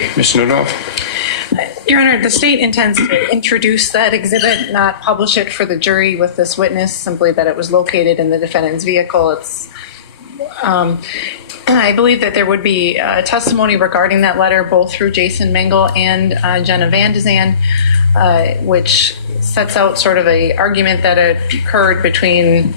Ms. Newdorf? Your Honor, the state intends to introduce that exhibit, not publish it for the jury with this witness, simply that it was located in the defendant's vehicle. I believe that there would be testimony regarding that letter, both through Jason Mingle and Jenna Van de Zan, which sets out sort of a argument that occurred between,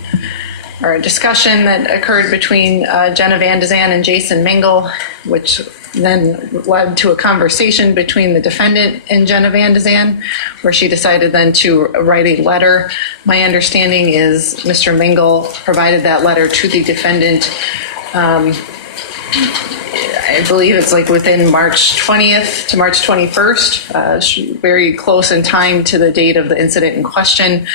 or a discussion that occurred between Jenna Van de Zan and Jason Mingle, which then led to a conversation between the defendant and Jenna Van de Zan, where she decided then to write a letter. My understanding is Mr. Mingle provided that letter to the defendant. I believe it's like within March 20th to March 21st, very close in time to the date of the incident in question.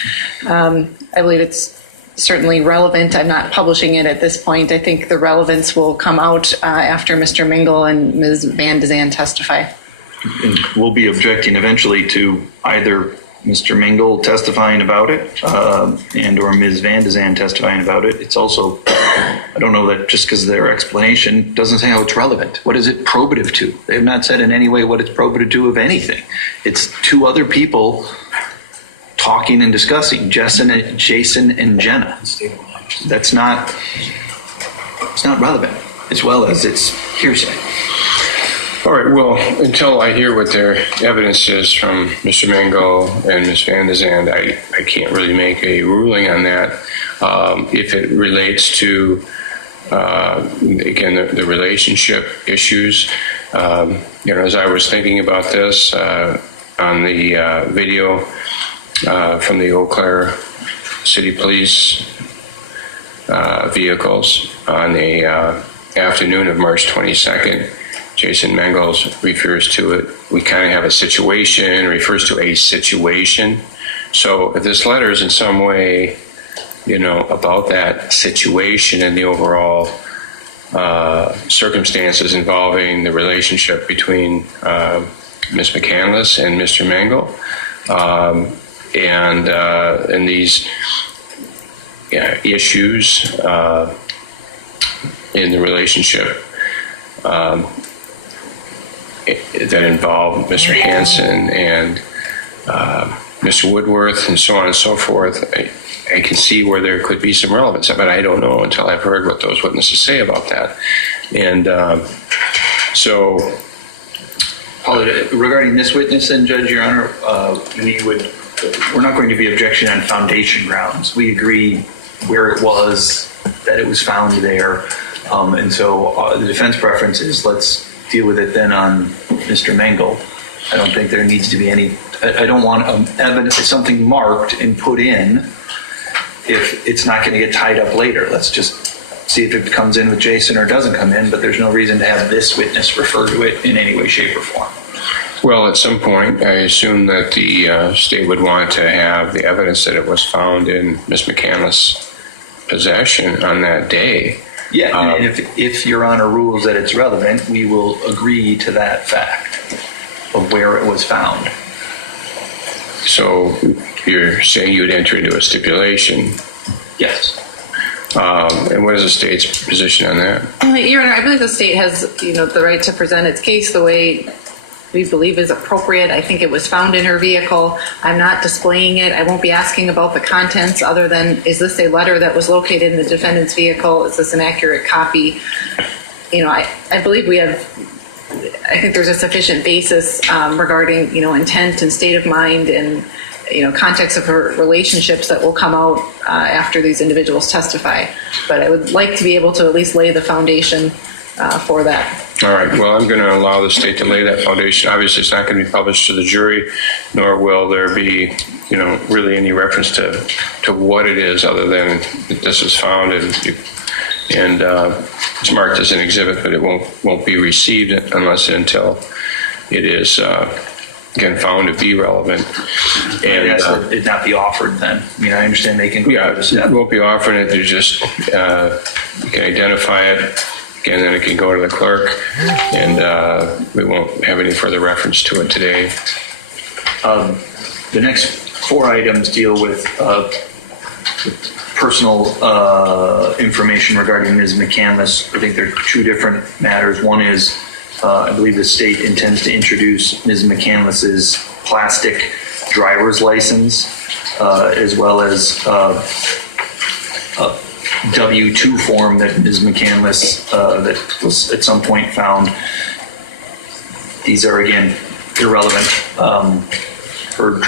I believe it's certainly relevant. I'm not publishing it at this point. I think the relevance will come out after Mr. Mingle and Ms. Van de Zan testify. And we'll be objecting eventually to either Mr. Mingle testifying about it and or Ms. Van de Zan testifying about it. It's also, I don't know that just because their explanation doesn't say how it's relevant. What is it probative to? They have not said in any way what it's probative to of anything. It's two other people talking and discussing, Jason and Jenna. It's not relevant, as well as it's hearsay. All right, well, until I hear what their evidence is from Mr. Mingle and Ms. Van de Zan, I can't really make a ruling on that. If it relates to, again, the relationship issues, as I was thinking about this on the video from the Eau Claire City Police vehicles on the afternoon of March 22nd, Jason Mangles refers to it. We kind of have a situation, refers to a situation. So if this letter is in some way, about that situation and the overall circumstances involving the relationship between Ms. McCandless and Mr. Mangle, and these issues in the relationship that involve Mr. Hansen and Mr. Woodworth and so on and so forth, I can see where there could be some relevance, but I don't know until I've heard what those witnesses say about that. And so, regarding this witness, then, Judge, Your Honor, we're not going to be objection on foundation grounds. We agree where it was, that it was found there, and so the defense preference is let's deal with it then on Mr. Mangle. I don't think there needs to be any. I don't want evidence, something marked and put in if it's not going to get tied up later. Let's just see if it comes in with Jason or doesn't come in, but there's no reason to have this witness refer to it in any way, shape, or form. Well, at some point, I assume that the state would want to have the evidence that it was found in Ms. McCandless' possession on that day. Yeah, and if Your Honor rules that it's relevant, we will agree to that fact of where it was found. So you're saying you would enter into a stipulation? Yes. And what is the state's position on that? Your Honor, I believe the state has, the right to present its case the way we believe is appropriate. I think it was found in her vehicle. I'm not displaying it. I won't be asking about the contents other than, is this a letter that was located in the defendant's vehicle? Is this an accurate copy? I believe I think there's a sufficient basis regarding, intent and state of mind and, context of her relationships that will come out after these individuals testify. But I would like to be able to at least lay the foundation for that. All right. Well, I'm going to allow the state to lay that foundation. Obviously, it's not going to be published to the jury, nor will there be, really any reference to what it is other than that this is found and it's marked as an exhibit, but it won't be received unless and until it is again found to be relevant. And it not be offered then. I understand they can. Yeah, it won't be offered. It just you can identify it. And then it can go to the clerk, and we won't have any further reference to it today. The next 4 items deal with personal information regarding Ms. McCandless. I think they're 2 different matters. One is I believe the state intends to introduce Ms. McCandless's plastic driver's license, as well as a W-2 form that Ms. McCandless, that was at some point found. These are, again, irrelevant. Her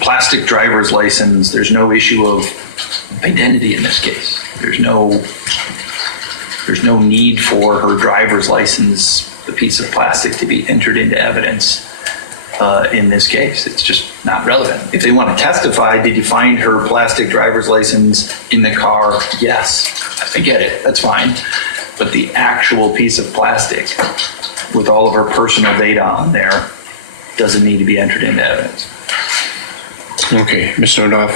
plastic driver's license, there's no issue of identity in this case. There's no need for her driver's license, the piece of plastic, to be entered into evidence in this case. It's just not relevant. If they want to testify, did you find her plastic driver's license in the car? Yes. I get it. That's fine. But the actual piece of plastic with all of her personal data on there doesn't need to be entered into evidence. Okay, Ms. Nordoff.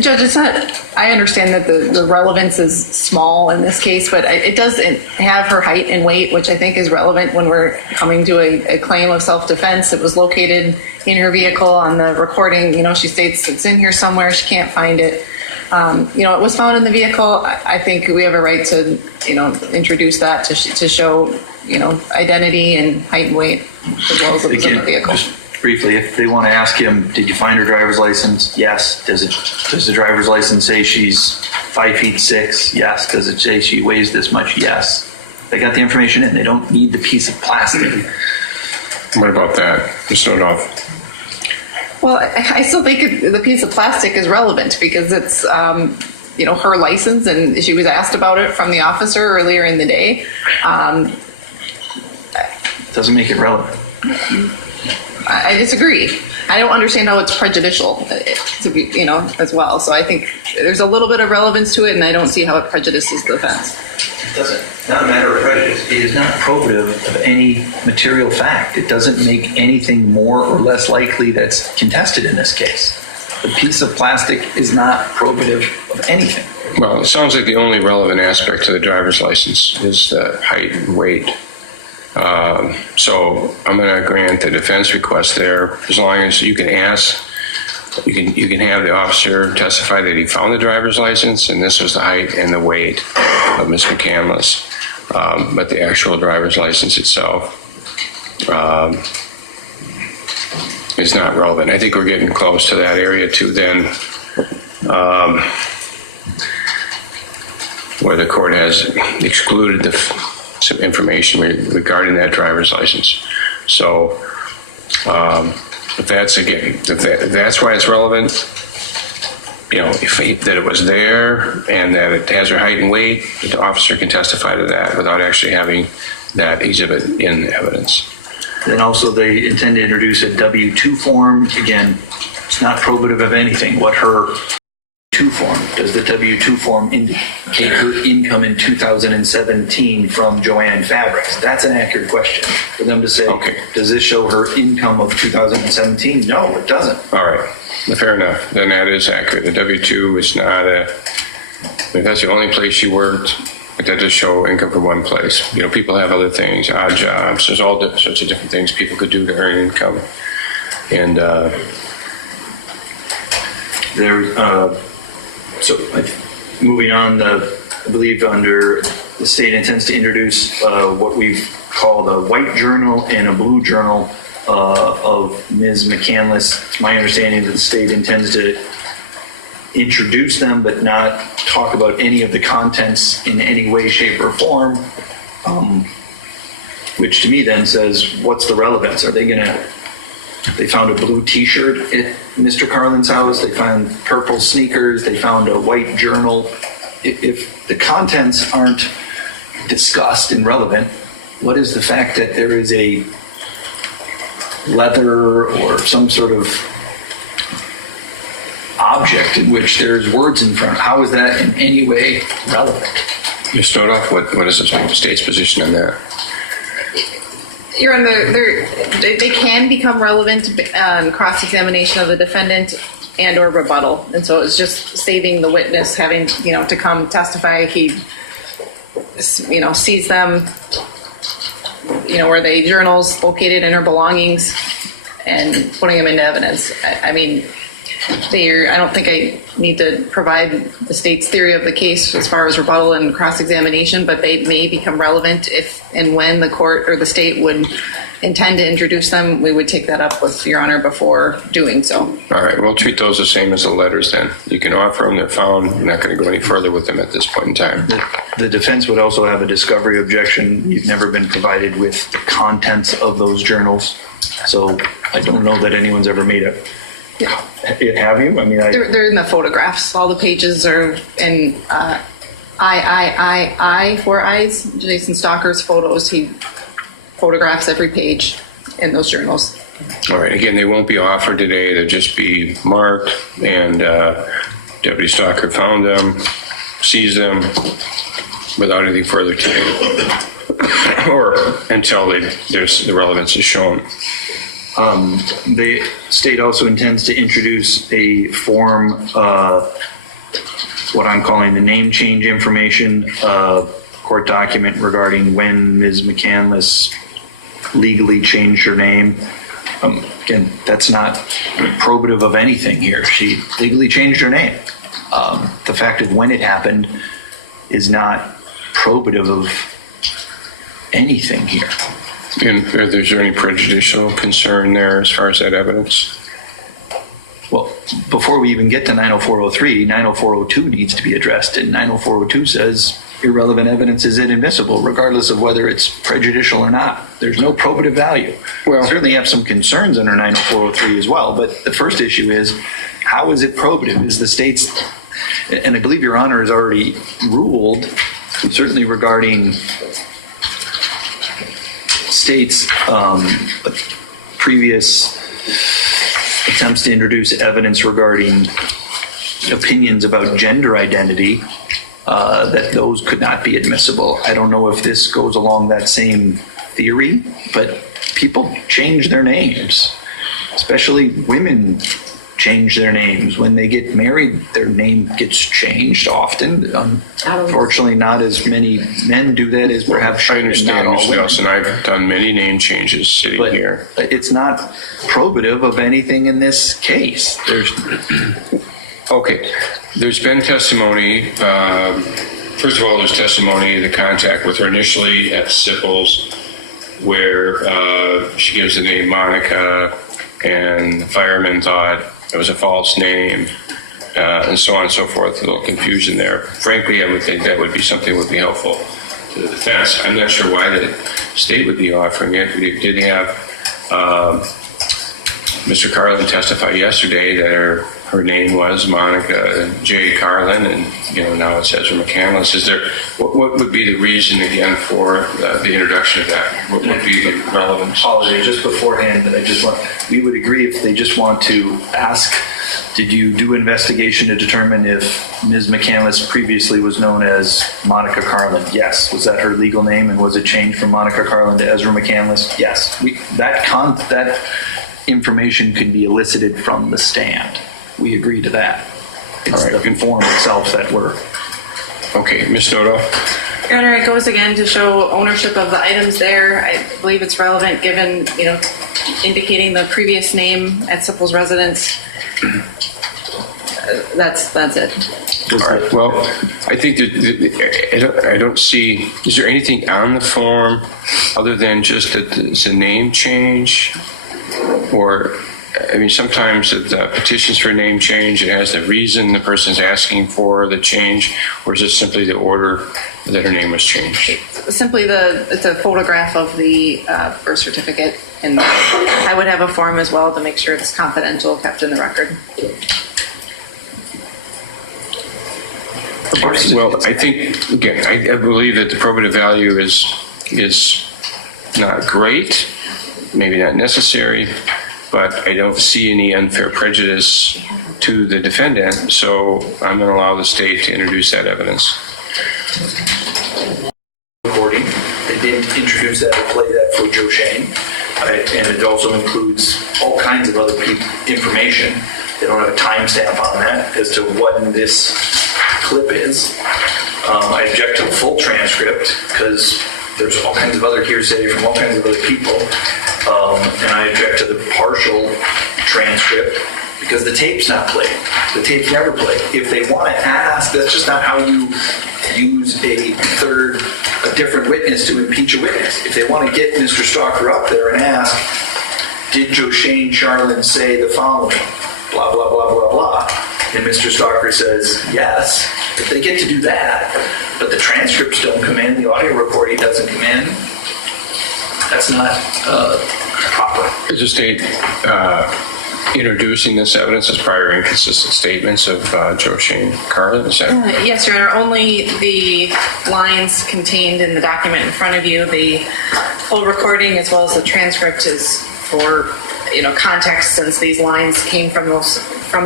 Judge, it's not, I understand that the relevance is small in this case, but it does have her height and weight, which I think is relevant when we're coming to a claim of self-defense. It was located in her vehicle on the recording. She states it's in here somewhere. She can't find it. It was found in the vehicle. I think we have a right to, introduce that to show, identity and height and weight as well as it was in the vehicle. Just briefly, if they want to ask him, did you find her driver's license? Yes. Does the driver's license say she's 5'6"? Yes. Does it say she weighs this much? Yes. They got the information in. They don't need the piece of plastic. What about that, Ms. Nordoff? Well, I still think the piece of plastic is relevant because it's, her license, and she was asked about it from the officer earlier in the day. Doesn't make it relevant. I disagree. I don't understand how it's prejudicial to be, as well. So I think there's a little bit of relevance to it, and I don't see how it prejudices the defense. It doesn't. Not a matter of prejudice. It is not probative of any material fact. It doesn't make anything more or less likely that's contested in this case. The piece of plastic is not probative of anything. Well, it sounds like the only relevant aspect to the driver's license is the height and weight. So I'm going to grant the defense request there, as long as you can ask, you can have the officer testify that he found the driver's license and this was the height and the weight of Ms. McCandless. But the actual driver's license itself is not relevant. I think we're getting close to that area too then, where the court has excluded some information regarding that driver's license. So if that's why it's relevant, that it was there and that it has her height and weight, the officer can testify to that without actually having that exhibit in evidence. Then also they intend to introduce a W-2 form. Again, it's not probative of anything. What her W-2 form, does the W-2 form indicate her income in 2017 from Joanne Fabrics? That's an accurate question for them to say, okay, does this show her income of 2017? No, it doesn't. All right, fair enough. Then that is accurate. The W-2 is not if that's the only place she worked, but that does show income from one place. People have other things, odd jobs. There's all sorts of different things people could do to earn income. And so moving on, I believe under the state intends to introduce what we've called a white journal and a blue journal of Ms. McCandless. It's my understanding that the state intends to introduce them but not talk about any of the contents in any way, shape, or form, which to me then says, what's the relevance? Are they they found a blue t-shirt at Mr. Carlin's house, they found purple sneakers, they found a white journal. If the contents aren't discussed and relevant, what is the fact that there is a leather or some sort of object in which there's words in front? How is that in any way relevant? You start off, what is the state's position on that? Your Honor, they can become relevant on cross-examination of the defendant and or rebuttal. And so it's just saving the witness having, to come testify. He, sees them, were they journals located in her belongings and putting them into evidence. I mean, I don't think I need to provide the state's theory of the case as far as rebuttal and cross-examination, but they may become relevant if and when the court or the state would intend to introduce them. We would take that up with Your Honor before doing so. All right, we'll treat those the same as the letters then. You can offer them, they're found. We're not going to go any further with them at this point in time. The defense would also have a discovery objection. You've never been provided with the contents of those journals. So I don't know that anyone's ever made a... Have you? I mean, They're in the photographs. All the pages are in four eyes. Jason Stalker's photos. He photographs every page in those journals. All right, again, they won't be offered today. They'll just be marked, and Deputy Stalker found them, seized them without anything further today, or until the relevance is shown. the state also intends to introduce a form, what I'm calling the name change information, court document regarding when Ms. McCandless legally changed her name. Again, that's not probative of anything here. She legally changed her name. The fact of when it happened is not probative of anything here. And is there any prejudicial concern there as far as that evidence? Well, before we even get to 90403, 90402 needs to be addressed, and 90402 says irrelevant evidence is inadmissible, regardless of whether it's prejudicial or not. There's no probative value. Well, we certainly have some concerns under 90403 as well, but the first issue is, how is it probative? Is the state's, and I believe Your Honor has already ruled, certainly regarding states' previous attempts to introduce evidence regarding opinions about gender identity, that those could not be admissible. I don't know if this goes along that same theory, but people change their names, especially women change their names. When they get married, their name gets changed often. Unfortunately, not as many men do that as perhaps should. I understand, Mr. Nelson. I've done many name changes sitting here. It's not probative of anything in this case. Okay, there's been testimony. First of all, there's testimony, the contact with her initially at Sipples, where she gives the name Monica, and the fireman thought it was a false name, and so on and so forth. A little confusion there. Frankly, I would think that would be something that would be helpful to the defense. I'm not sure why the state would be offering it. We did have Mr. Carlin testify yesterday that her name was Monica J. Carlin, and now it says her McCandless. Is there what would be the reason again for the introduction of that? What would be the relevance? Apology, just beforehand, we would agree if they just want to ask, did you do investigation to determine if Ms. McCandless previously was known as Monica Carlin? Yes. Was that her legal name, and was it changed from Monica Carlin to Ezra McCandless? Yes. That information can be elicited from the stand. We agree to that. It's the form itself that we're... Okay, Ms. Noto. Your Honor, it goes again to show ownership of the items there. I believe it's relevant given, indicating the previous name at Sipple's residence. That's it. All right. Well, I think that I don't see. Is there anything on the form other than just that it's a name change, or? I mean, sometimes the petitions for a name change, it has the reason the person's asking for the change, or is it simply the order that her name was changed? Simply it's a photograph of the birth certificate, and I would have a form as well to make sure it's confidential, kept in the record. Well, I think, again, I believe that the probative value is not great, maybe not necessary, but I don't see any unfair prejudice to the defendant, so I'm going to allow the state to introduce that evidence. Recording. They did introduce that and play that for Joe Shane, and it also includes all kinds of other information. They don't have a timestamp on that as to what this clip is. I object to the full transcript because there's all kinds of other hearsay from all kinds of other people. And I object to the partial transcript because because the tape's not played. The tape's never played. If they want to ask, that's just not how you use a different witness to impeach a witness. If they want to get Mr. Stalker up there and ask, did Joshane Charlin say the following? Blah, blah, blah, blah, blah. And Mr. Stalker says yes. If they get to do that, but the transcripts don't come in, the audio recording doesn't come in, that's not proper. Is the state introducing this evidence as prior inconsistent statements of Joshane Carlin? Is that? Yes, Your Honor. Only the lines contained in the document in front of you, the full recording as well as the transcript is for context, since these lines came from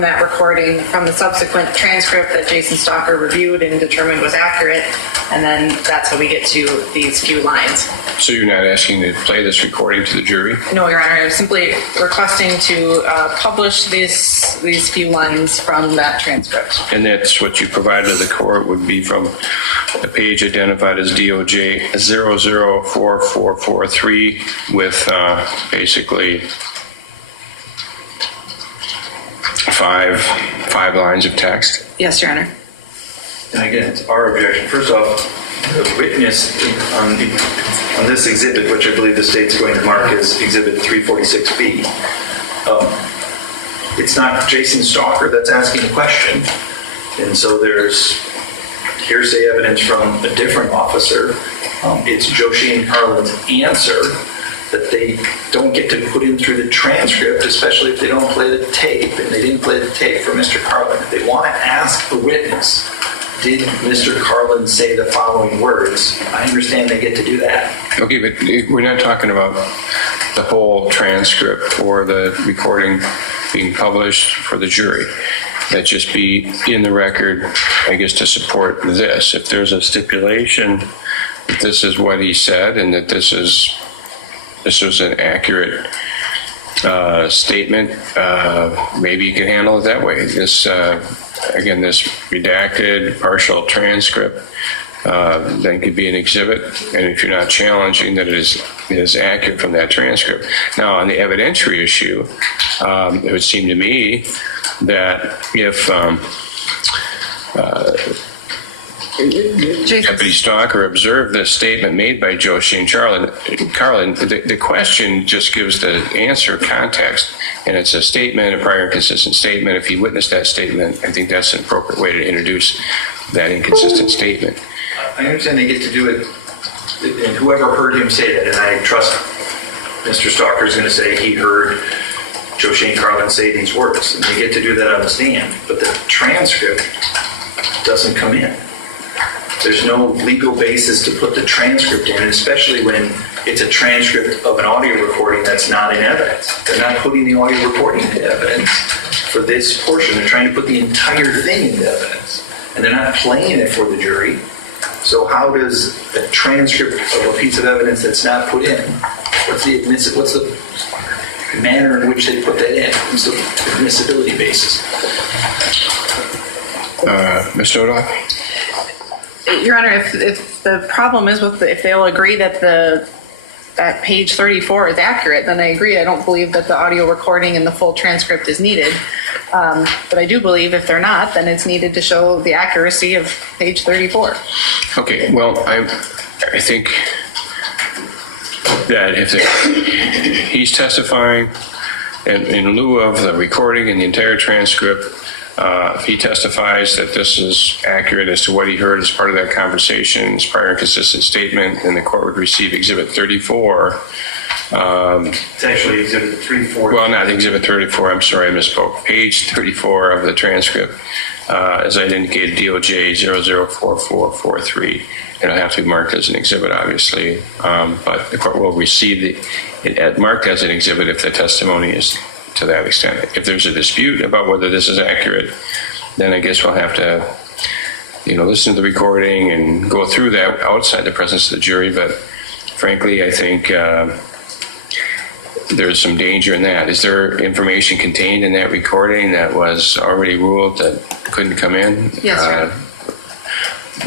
that recording, from the subsequent transcript that Jason Stalker reviewed and determined was accurate, and then that's how we get to these few lines. So you're not asking to play this recording to the jury? No, Your Honor. I'm simply requesting to publish these few lines from that transcript. And that's what you provided to the court would be from a page identified as DOJ 004443 with basically five lines of text. Yes, Your Honor. And again, it's our objection. First off, the witness on this exhibit, which I believe the state's going to mark as Exhibit 346B, it's not Jason Stalker that's asking the question. And so there's hearsay evidence from a different officer. It's Joshane Carlin's answer that they don't get to put in through the transcript, especially if they don't play the tape, and they didn't play the tape for Mr. Carlin. If they want to ask the witness, did Mr. Carlin say the following words? I understand they get to do that. Okay, but we're not talking about the whole transcript or the recording being published for the jury. That just be in the record, I guess, to support this. If there's a stipulation that this is what he said and that this was an accurate statement, maybe you can handle it that way. This redacted partial transcript then could be an exhibit, and if you're not challenging that it is accurate from that transcript. Now, on the evidentiary issue, it would seem to me that if Deputy Stalker observed the statement made by Joshane Carlin, the question just gives the answer context, and it's a statement, a prior inconsistent statement. If he witnessed that statement, I think that's an appropriate way to introduce that inconsistent statement. I understand they get to do it, and whoever heard him say that, and I trust Mr. Stalker is going to say he heard Joshane Carlin say these words, and they get to do that on the stand, but the transcript doesn't come in. There's no legal basis to put the transcript in, especially when it's a transcript of an audio recording that's not in evidence. They're not putting the audio recording into evidence for this portion. They're trying to put the entire thing into evidence, and they're not playing it for the jury. So how does a transcript of a piece of evidence that's not put in, what's the manner in which they put that in? What's the admissibility basis? Mr. O'Donnell? Your Honor, if the problem is if they'll agree that that page 34 is accurate, then I agree. I don't believe that the audio recording and the full transcript is needed. But I do believe if they're not, then it's needed to show the accuracy of page 34. Okay, well, I think that if he's testifying in lieu of the recording and the entire transcript, if he testifies that this is accurate as to what he heard as part of that conversation, his prior inconsistent statement, then the court would receive Exhibit 34. It's actually Exhibit 34. Well, not Exhibit 34. I'm sorry, I misspoke. Page 34 of the transcript, as I indicated, DOJ 004443. It'll have to be marked as an exhibit, obviously, but the court will receive it marked as an exhibit if the testimony is to that extent. If there's a dispute about whether this is accurate, then I guess we'll have to, listen to the recording and go through that outside the presence of the jury. But frankly, I think there's some danger in that. Is there information contained in that recording that was already ruled that couldn't come in? Yes, sir.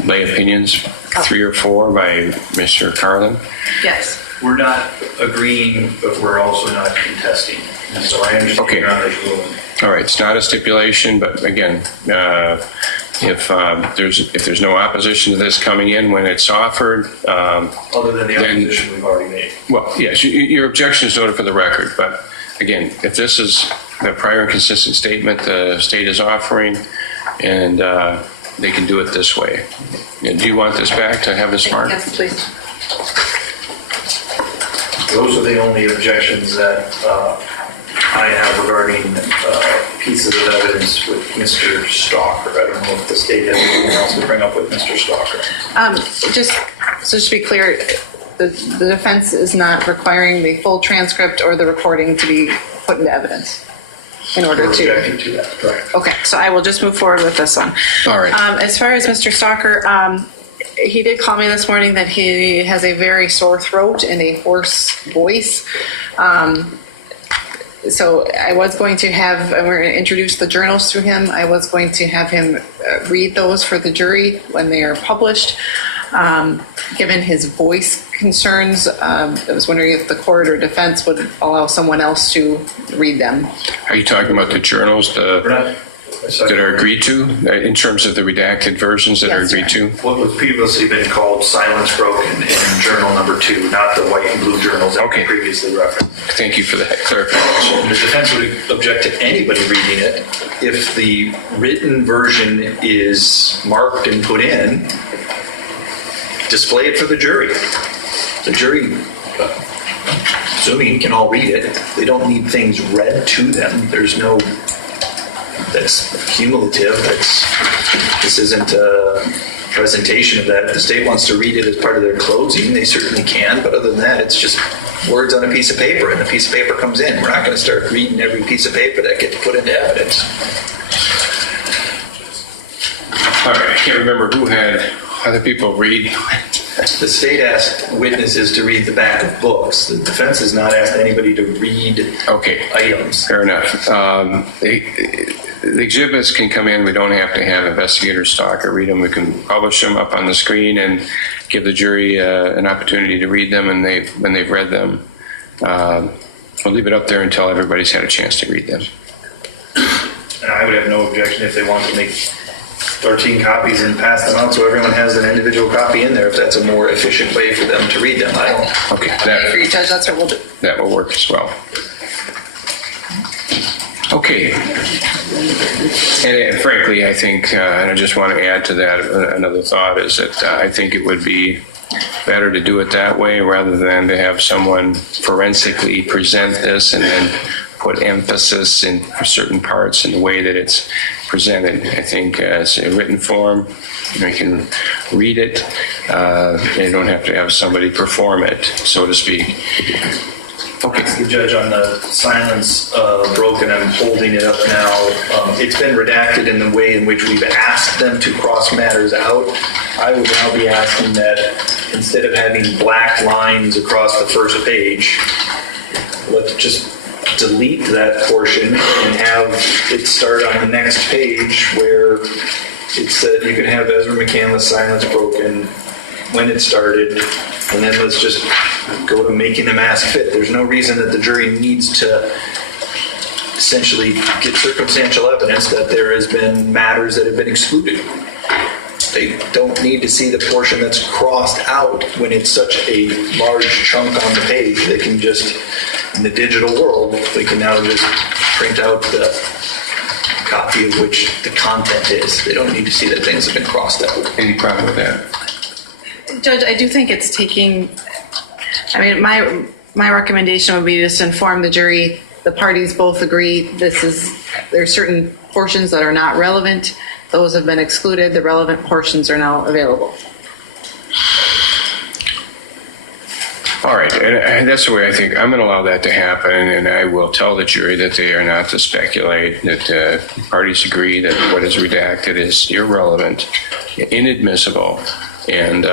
Lay opinions, 3 or 4 by Mr. Carlin? Yes. We're not agreeing, but we're also not contesting. And so I understand Okay. Your Honor's ruling. All right, it's not a stipulation, but again, if there's no opposition to this coming in when it's offered, Other than the then- opposition we've already made. well, yes, your objection is noted for the record, but again, if this is the prior and consistent statement the state is offering, and they can do it this way. And do you want this back to have this marked? Yes, please. Those are the only objections that I have regarding pieces of evidence with Mr. Stalker. I don't know if the state has anything else to bring up with Mr. Stalker. Just to be clear, the defense is not requiring the full transcript or the recording to be put into evidence in order We're to. objecting to that, correct. Okay, so I will just move forward with this one. All right. As far as Mr. Stalker, he did call me this morning that he has a very sore throat and a hoarse voice. So I was going to have, we're going to introduce the journals to him. I was going to have him read those for the jury when they are published. Given his voice concerns, I was wondering if the court or defense would allow someone else to read them. Are you talking about the journals that are agreed to, in terms of the redacted versions that are Yes, agreed to? What was previously been called silence broken in journal number 2, not the white and blue journals that Okay. we previously referenced. Thank you for that clarification. The defense would object to anybody reading it. If the written version is marked and put in, display it for the jury. The jury, assuming can all read it, they don't need things read to them. There's no, that's cumulative. This isn't a presentation of that. If the state wants to read it as part of their closing, they certainly can, but other than that, it's just words on a piece of paper, and the piece of paper comes in. We're not going to start reading every piece of paper that gets put into evidence. All right, I can't remember who had other people read. The state asked witnesses to read the back of books. The defense has not asked anybody to read Okay, items. fair enough. The exhibits can come in. We don't have to have investigator Stalker read them. We can publish them up on the screen and give the jury an opportunity to read them, and when they've read them, we'll leave it up there until everybody's had a chance to read them. And I would have no objection if they want to make 13 copies and pass them out so everyone has an individual copy in there if that's a more efficient way for them to read them. I don't. Okay, For you, Judge, that's what we'll do. that will work as well. Okay. And frankly, I think, and I just want to add to that, another thought is that I think it would be better to do it that way rather than to have someone forensically present this and then put emphasis in certain parts in the way that it's presented. I think as a written form, you can read it, and you don't have to have somebody perform it, so to speak. Okay. The judge on the silence broken, I'm holding it up now. It's been redacted in the way in which we've asked them to cross matters out. I would now be asking that instead of having black lines across the first page, let's just delete that portion and have it start on the next page where it said you can have Ezra McCandless silence broken when it started, and then let's just go to making the mask fit. There's no reason that the jury needs to essentially get circumstantial evidence that there has been matters that have been excluded. They don't need to see the portion that's crossed out when it's such a large chunk on the page. They can just, in the digital world, they can now just print out the copy of which the content is. They don't need to see that things have been crossed out. Any problem with that? Judge, I do think it's taking, I mean, my recommendation would be just to inform the jury, the parties both agree there's certain portions that are not relevant. Those have been excluded. The relevant portions are now available. All right, and that's the way I think I'm going to allow that to happen, and I will tell the jury that they are not to speculate, that parties agree that what is redacted is irrelevant, inadmissible, and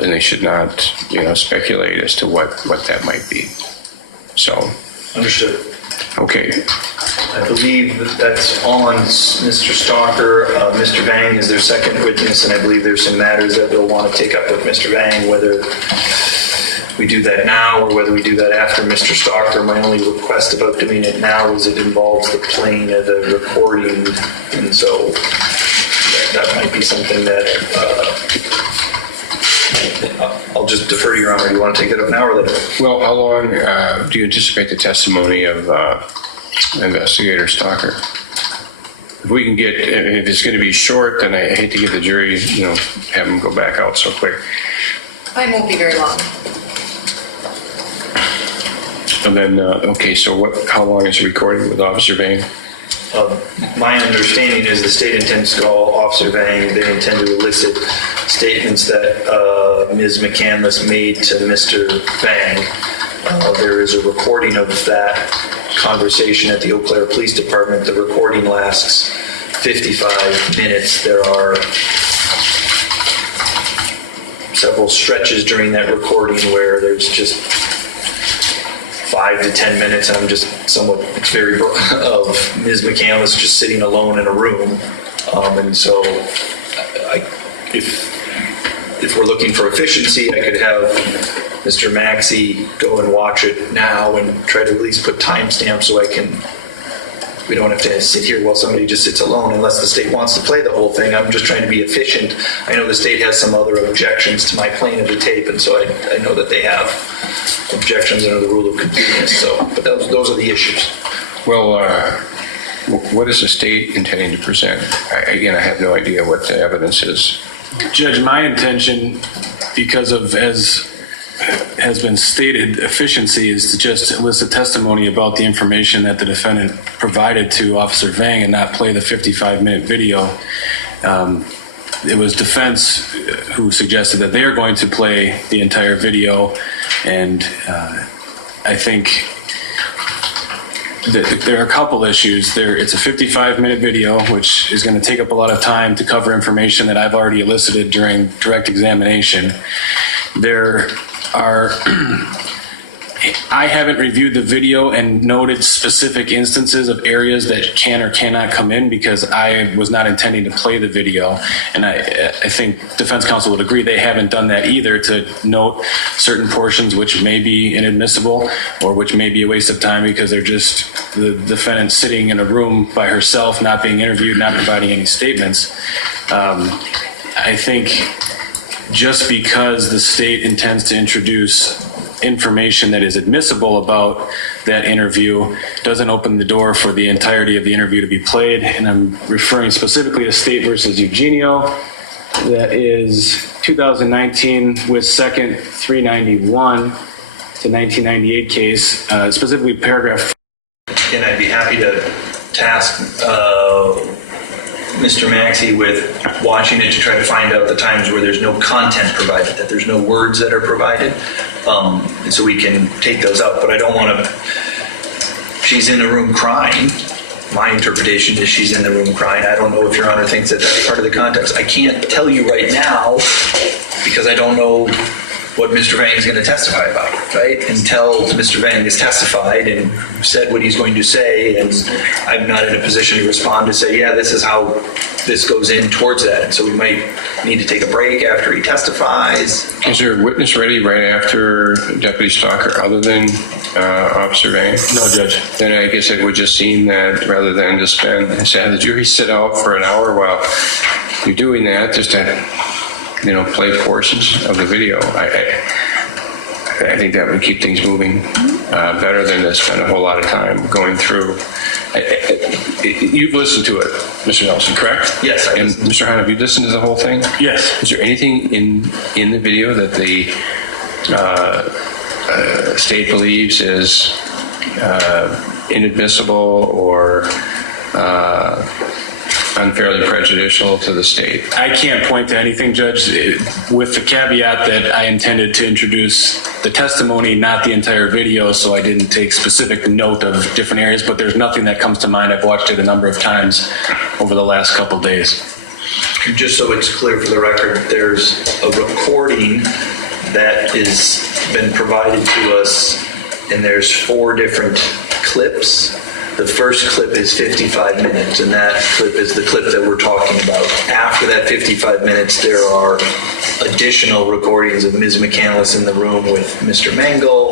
they should not, speculate as to what that might be. So, Understood. okay. I believe that's on Mr. Stalker. Mr. Vang is their second witness, and I believe there's some matters that they'll want to take up with Mr. Vang, whether we do that now or whether we do that after Mr. Stalker. My only request about doing it now is it involves the playing of the recording, and so that might be something that I'll just defer to Your Honor. You want to take that up now or later? Well, how long do you anticipate the testimony of Investigator Stalker? If we can get, if it's going to be short, then I hate to give the jury, have them go back out so quick. Mine won't be very long. And then, okay, so how long is the recording with Officer Vane? My understanding is the state intends to call Officer Vang. They intend to elicit statements that Ms. McCandless made to Mr. Vang. There is a recording of that conversation at the Eau Claire Police Department. The recording lasts 55 minutes. There are several stretches during that recording where there's just 5 to 10 minutes, and I'm just it's very of Ms. McCandless just sitting alone in a room. And so if we're looking for efficiency, I could have Mr. Maxey go and watch it now and try to at least put timestamps so we don't have to sit here while somebody just sits alone unless the state wants to play the whole thing. I'm just trying to be efficient. I know the state has some other objections to my playing of the tape, and so I know that they have objections under the rule of completeness. But those are the issues. Well, what is the state intending to present? Again, I have no idea what the evidence is. Judge, my intention, because of, as has been stated, efficiency is to just elicit testimony about the information that the defendant provided to Officer Vang and not play the 55-minute video. It was defense who suggested that they are going to play the entire video, and I think that there are a couple issues. It's a 55-minute video, which is going to take up a lot of time to cover information that I've already elicited during direct examination. I haven't reviewed the video and noted specific instances of areas that can or cannot come in because I was not intending to play the video. And I think defense counsel would agree they haven't done that either, to note certain portions which may be inadmissible or which may be a waste of time because they're just the defendant sitting in a room by herself, not being interviewed, not providing any statements. I think just because the state intends to introduce information that is admissible about that interview doesn't open the door for the entirety of the interview to be played. And I'm referring specifically to State versus Eugenio. That is 2019 with second 391 to 1998 case, specifically paragraph. And I'd be happy to task Mr. Maxey with watching it to try to find out the times where there's no content provided, that there's no words that are provided, and so we can take those out. But I don't want to. She's in the room crying. My interpretation is she's in the room crying. I don't know if Your Honor thinks that that's part of the context. I can't tell you right now because I don't know what Mr. Vang is going to testify about, right? Until Mr. Vang has testified and said what he's going to say, and I'm not in a position to respond to say, yeah, this is how this goes in towards that. And so we might need to take a break after he testifies. Is there a witness ready right after Deputy Stalker other than Officer Vang? No, Judge. Then I guess it would just seem that rather than to spend and have the jury sit out for an hour while you're doing that, just to play portions of the video. I think that would keep things moving better than to spend a whole lot of time going through. You've listened to it, Mr. Nelson, correct? Yes. And Mr. Hahn, have you listened to the whole thing? Yes. Is there anything in the video that the state believes is inadmissible or unfairly prejudicial to the state? I can't point to anything, Judge, with the caveat that I intended to introduce the testimony, not the entire video, so I didn't take specific note of different areas, but there's nothing that comes to mind. I've watched it a number of times over the last couple of days. Just so it's clear for the record, there's a recording that has been provided to us, and there's 4 different clips The first clip is 55 minutes, and that clip is the clip that we're talking about. After that 55 minutes, there are additional recordings of Ms. McCandless in the room with Mr. Mangle,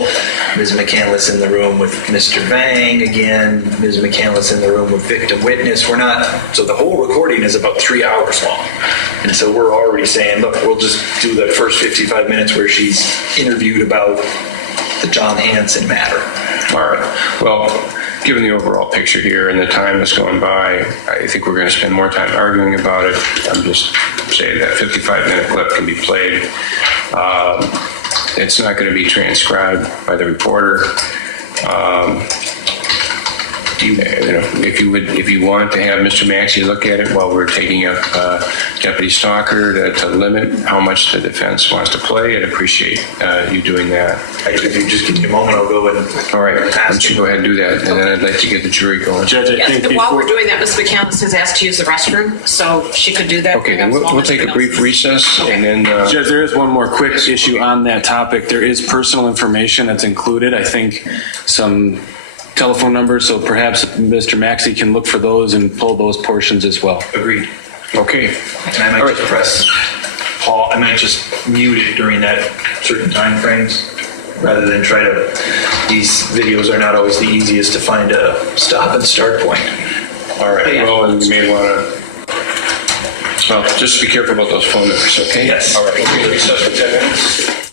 Ms. McCandless in the room with Mr. Vang again, Ms. McCandless in the room with victim witness. So the whole recording is about 3 hours long. And so we're already saying, look, we'll just do the first 55 minutes where she's interviewed about the John Hanson matter. All right. Well, given the overall picture here and the time that's going by, I think we're going to spend more time arguing about it. I'm just saying that 55-minute clip can be played. It's not going to be transcribed by the reporter. If you want to have Mr. Maxey look at it while we're taking up Deputy Stalker to limit how much the defense wants to play, I'd appreciate you doing that. If you just give me a moment, I'll go and All right, why don't you go ahead and do that, and then I'd like to get the jury going. Judge, I think While before, we're doing that, Ms. McCandless has asked to use the restroom, so she could do that. Okay, then we'll take a brief recess, and then... Judge, there is one more quick issue on that topic. There is personal information that's included. I think some telephone numbers, so perhaps Mr. Maxey can look for those and pull those portions as well. agreed. Okay. And I might just press pause, I might just mute it during that certain time frames rather than try to, these videos are not always the easiest to find a stop and start point. All right, well, and you may want to... Well, just be careful about those phone numbers, okay? Yes. All right, we'll take a recess for 10 minutes.